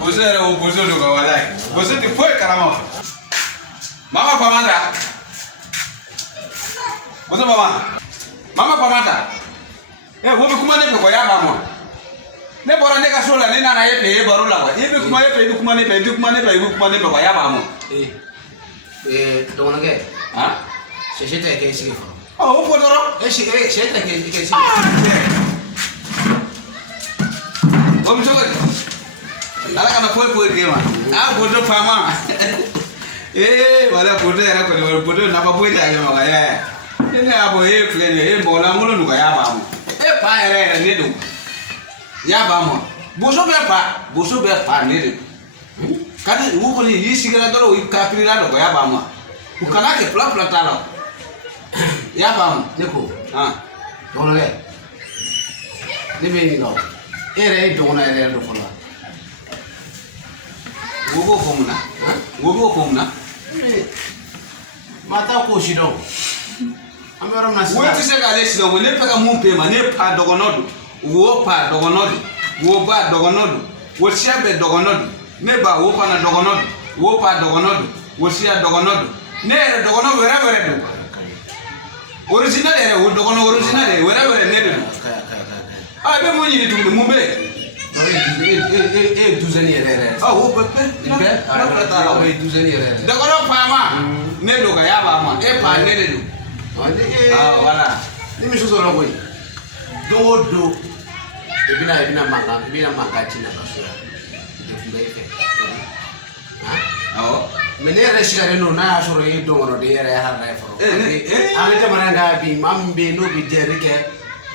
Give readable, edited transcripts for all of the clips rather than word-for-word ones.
Bozo era o bozo do Gawalai. Bozo de foi, caramba. Mama pamata. Bozo mama. Mama pamata. Wo be kuma ne pe ko ya ba mo. Ne bora ne ka sola ne na ye pe baro la ko. Ye be kuma ye pe du kuma ne pe du kuma ne pe du kuma ne pe ko ya ba mo. Don't get. Ha? She take a case. Oh, wo fodoro. She take a case. Wo mi jogo. Ala kana foi ke ma. Ah, bozo fama. Wala bozo era ko bozo na ba bozo ya ma ga ya. Ni abo ye klene e bola ngolo nuka ya ba mo. E pa era ne do. Ya ba mo. Bozo be pa ne do. Kadi wo ko ni yisigira doro wi kapira do ya ba mo. Ku kana ke pla talo. Ya ba mo. Neko. Ah. Don't get. Ni be ni no. Ere do na ere do kola. Wo ko muna. Mata ko shi do. Amero na Wo ti se ga le si do ne pe ka mu pe ma ne pa dogonodu. Wo pa dogonodu. Wo ba dogonodu. Wo sia be dogonodu. Ne ba wo pa na dogonodu. Wo pa dogonodu. Wo sia dogonodu. Ne ere dogonodu were do. Original ere wo dogono original ere were ne do. Ah be mo nyini tum mu be. Duzeni ere. Ah wo pe. Ibe? Ara we duzeni ere. Dogono pa ma. Ne do ga ya ba ma. E pa ne de do. Ah wala. Ni mi shuzo rogo. Do. Ebina manga china kasura. Defunga ife. Ah. Menere shikare no na ashoro yi dongono de ere ha na eforo. Amete maranga bi mambe no bi jerike.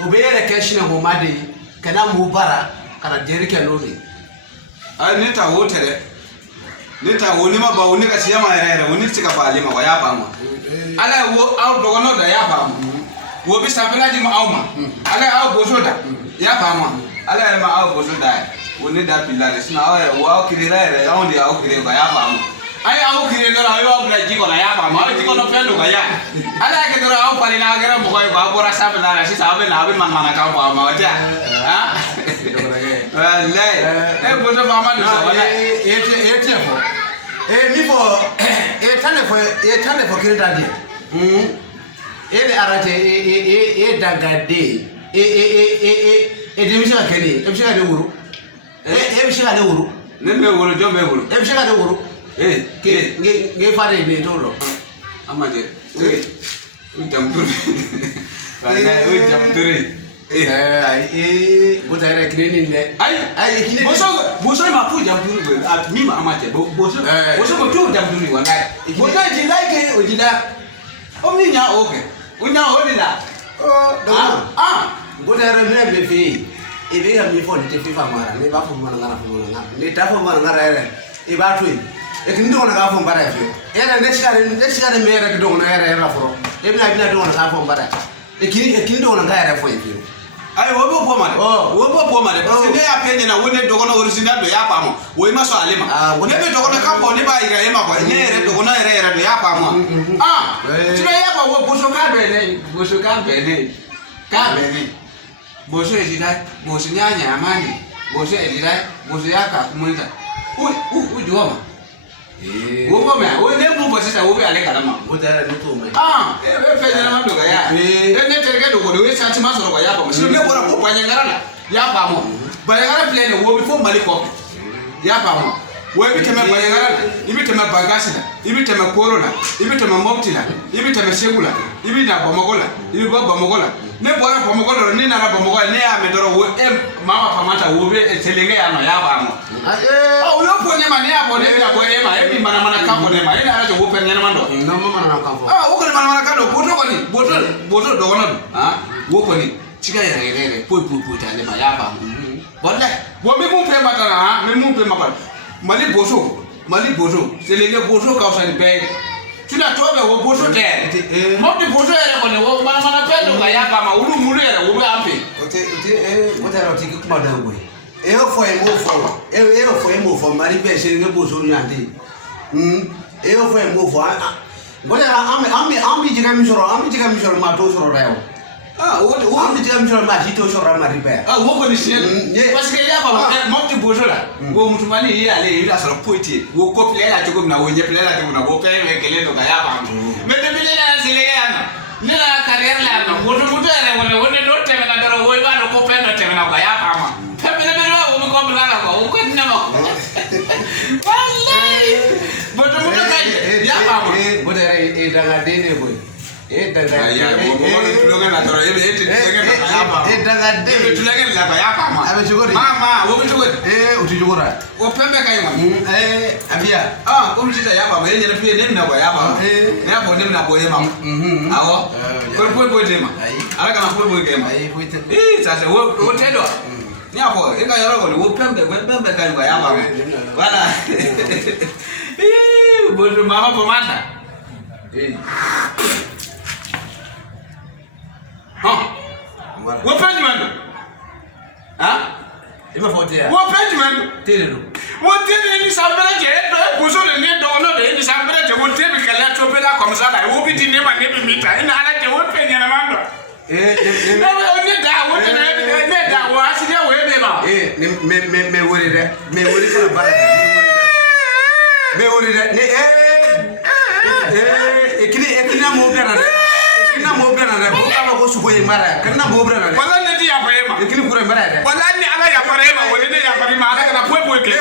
Obere keshina mo made kana mu bara kana jerike no ni. Ai nita wotere. Nita woni ma ba woni ka siyama ere woni tika ba lima ko ya ba mo. Ala wo au dogono da ya ba mo. Wo bi sabela di ma au ma. Ala au bozo da ya ba mo. Ala ma au bozo da. Woni da pilare sina au wo au kirira ere au ndi au kirira ko ya ba mo. Ai au kirira no au bla ji ko la ya ba mo. Ai ko no pendo ga ya. Ala ke dora au pali na gera mo ko ba bora sabela si sabe na be man mana ka ba mo ta. Ha? Wallahi. Bozo mama do so wala. Ete fo. Mi fo tane fo kirita di. Ele arate dagade. Demisa keni. Ebisa de wuru. Ebisa de wuru. Ne me wuru jo me wuru. Ebisa de wuru. Ge fare ni tolo. Amaje. We jam turi. Wallahi we jam turi. Botare kini ne. Ai kini. Boso ma fu jam turi go. At mi ma amaje. Boso mo tu jam turi wallahi. Boso ji like o ji da. O mi nya oke. Unya o ni la. Botare ne be fi. Ebe ga mi fo ni te fi fa mara. Ne ba fo mo ngara fo mo ngara. Ne ta fo mo ngara ere. E ba tu. E kini do na ga fo mbara fi. Ere ne shikare me ere do na ere fo. E bina do na ga fo mbara. E kini do na ga ere fo fi. Ai wo bo mare. Wo bo mare. Parce que ya penye na wone dogono original do ya pa mo. Wo ma so alema. Ne be dogono ka po ni ba ira ema ko. Ne ere dogono ere do ya pa mo. Tira ya pa wo boso ka be ne. Boso ka be ne. Ka be ne. Boso e jidai, boso nyanya amani. Boso e jidai, boso ya ka kumunta. U juoma. Wo bo me, wo ne mu boso sa wo be ale kana ma. Botare ni to me. E penye na mando ga ya. Ne terke do ko do we santi ma so ko ya pa mo. Sino ne bora ko panyangara la. Ya pa mo. Bayangara plane wo bi fo mali ko. Ya pa mo. Wo bi teme bayangara la. Ibi teme bagasi la. Ibi teme corona. Ibi teme mopti la. Ibi teme segula. Ibi na bomogola. Ibi ba bomogola. Ne bora bomogola ni na bomogola ne ya medoro wo mama pamata wo be telenge ya no ya ba mo. Yo ponye mani ya pone ya boye ma ebi mana ka pone ma ina ajo wo penye na mando. No mama na ka fo. Wo ko mana ka do boto ko ni. Boto do gono. Wo ko ni. Chika ya rere po ta le ma ya ba mo. Bolle. Wo me mu pe batana me mu pe ma ba. Mali boso. Telenge boso ka usani be. Tuna tobe wo boso te. Mo bi boso ere ko ne wo mana pendo ga ya ba ma ulu mulu ere wo be ampe. Botare otiki kuma da ngwe. Fo mo fo mari be se nge boso ni ande. Fo mo fo. Botare ami jiga mi soro ma to soro rayo. wo mi jam jora ma hito shora ma riba wo ko ni sel parce que ya ba mo ti bojola wo mutu mali yi ale yi asara poiti wo ko plela to ko na wo je plela to na wo pe me kele to ga ya ba me de bi na sele ya na ni na carrière la na wo to ere wo ne do te na daro wo ba no ko pe no te na ga ya ba ma pe me be wo mi ko bla la ko wo ko ni no wallahi boto mutu ka ya ba ma boto ere danga dene boy daga ya mo tuloga na toro ebe tuloga na yapa daga de tuloga na ba yapa ma abe chugori mama wo bitugori utijugora wo pembe kai ma abia ko mtita yapa ma yenye pia nemi na ba yapa ne hapo nemi na boye ma awo ko tema ala kana ko boye kema sasa wo tendo ni hapo inga yoro wo pembe kai ba yapa wala bodo mama pomanda wo page man ima fotea wo page man tele wo tele ni sambere je do poso le ne do no de ni sambere je wo tele kala chope la comme ça là wo biti ne ma ne bi mita ina ala je wo pe nyana mando ne da wo ne da wo aside wo ebe ma me wori de me wori kala bara me wori de ne ekina mo bra na kina mo bra na ko ka ko su ko mara kana mo bra na wala ne di ya fa ema ekini kura mara de wala ni ala ya fa ema wala ne ya fa ma ala kana po ke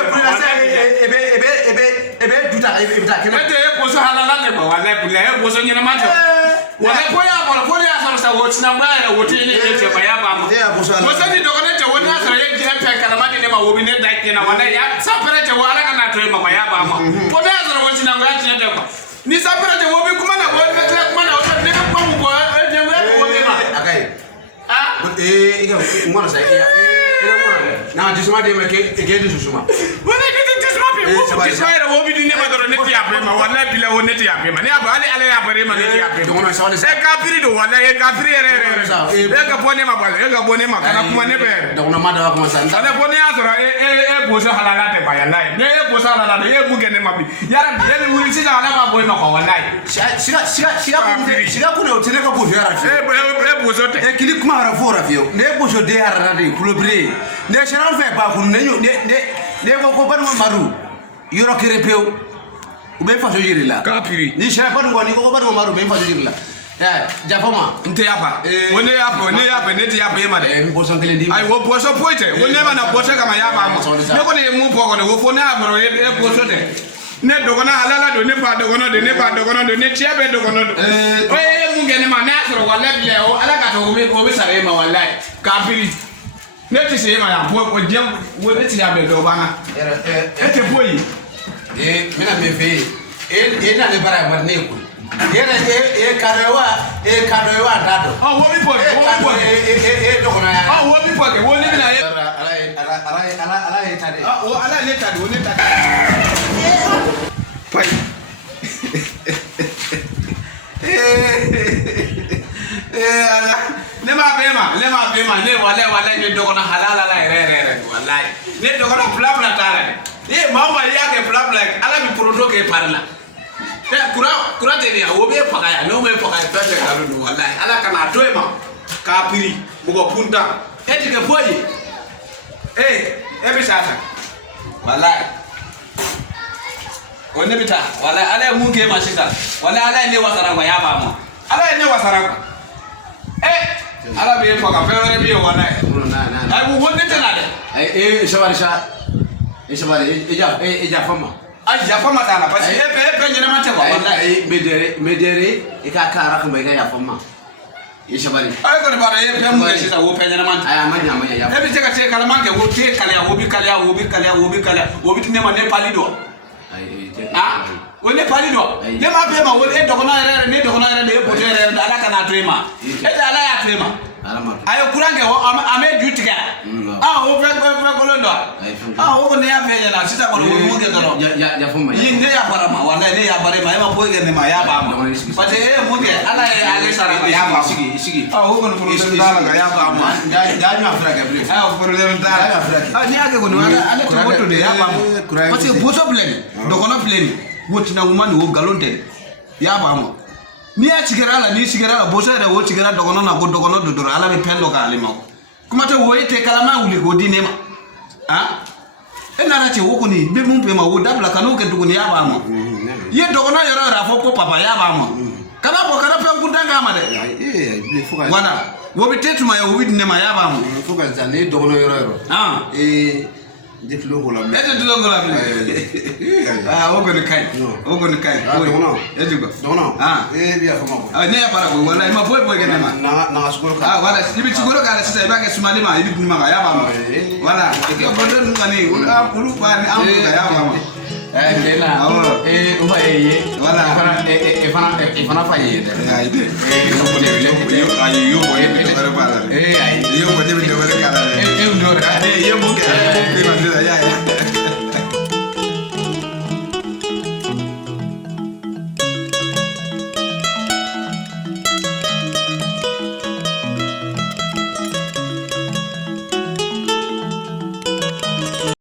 ebe duta ebe ta kina ede ko so halala ne ba wala bula e ko so nyina ma to wala ko ya sa sa wo tina ma ya wo tini e te ba ya ba mo ko so ni dogo ne te wona sa ye ki pe kala ma ne ma wo bi ne da kina wala ya sa pere te wala kana to ma ba ya ba mo ko ne sa wo tina ga tina de ko ni sa pere te wo bi kuma na wo ne te kuma na wo ne ko mo ko e ne wo ne ma akai ega ngona sa ega ngona na jisuma de me ke de susuma wala ke de jisuma pe wo jisuma wo bi ne ma do ne ti ape ma wala bi la wo ne ti ape ma ne aba ale ya bare ma ne ti ape ngona sa wala e ka piri do wala e ka piri e ga bone ma bale e ga bone ma kana kuma ne be da ngona ma da ko sa ne bone asora e bo so halala te ba ya lai ne e bo so halala e bu gene ma bi yara bi e wi si na ala ba boy ma ko wala siga kuna utene ka bo yara e bo so te e kili kuma ara fora fio ne bo so de ara de kulobre ne sharal fe ba kun ne ko ban ma maru yoro kerepeu ube fa so yirila ka piri ni sharal ban ko ni ko ban ma maru be fa so yirila ya jafoma nte yapa wone yapa ne ti yapa yema de bo so kele ndi ai wo bo so poite wone ma na bo so kama yapa mo ne ko ne mu po ko ne wo fo na abro e bo so de ne dogona alala do ne ba dogona de ne ba dogona de ne tiabe dogona do mu ngene ma na asoro wala bile o ala ka to ko be sare ma wallahi ka piri ne ti se ma ya po jem wo ne ti ya be do bana e te boyi mina me fe na le bara ma ne ko karewa dado wo mi po dogona ya wo mi po ke wo ni na ala tade wo ala le tade wo ne tade pai ala ne ma bema ne wala ne dogona halala la re wallahi ne dogona blabla tala ne mama yake blabla ala mi proto ke parla kura te ne wo be pagaya no me pagaya pete kalu wallahi ala kana toema ka piri bugo punta eti ke boyi ebi sasa wallahi wonne bita wallahi ala mu ke mashita wallahi ala ne wasara ko yaba mo ala ne wasara ko ala be paka fere bi wallahi ai bu wonne tana de shabari eja fama aja fama tana parce que pe nyere mate ko wallahi medere e ka kara ko me ga ya fama shabari ay ko bara ye pe mu ke sita wo pe nyere mate ay amanya ya e bi teka te kala manke wo te kala wo bi tine ma ne palido wone palido ne ma be ma wone dogona rere ne dogona rere ne bote rere ala kana toema ala ya toema ayo kurange ame jutiga wo fe kolondo wo ne ya fe la sita ko mo nge dalo ya fuma yin ne ya barama wala ne ya barema ma boy ne ma ya ba ma pate mo nge ala ya ale sara ya ba sigi wo ko no dala ga ya ba ma ja ñu afra gabriel problème dala ni age ko no ala to woto de ya ba ma parce que boso bleni dogona bleni wotina umani wo galonte ya ba ma ni ya chigara la ni chigara la bosa da wo chigara dogono na go dogono do ala be pendo ka alima kuma te wo ite kalama uli go dinema ha enara che wo ko ni be mun pe ma wo dabla kanu ke duguni ya ba mo ye dogono yoro ra fo ko papa ya ba mo kana bo kana pe ngundanga ma de wana wo be tetu ma ya wo dinema ya ba mo fo ka zane dogono yoro Diklo gola. Diklo gola. Wo ko ni kai. Wo ko ni kai. Dogono. Ejugo. Dogono. Biya fama ko. Ne ya para ko wala ma boy gene ma. Na asukoro ka. Wala ibi chigoro ka sisa iba ke sumali ma ibi kunima ya ba ma. Wala ke bondo ngani ulu ba ni amu ka ya ba ma. Kena. Uba wala. Ifana fa ye. Ya ide. Yo ko le yo ayi yo ko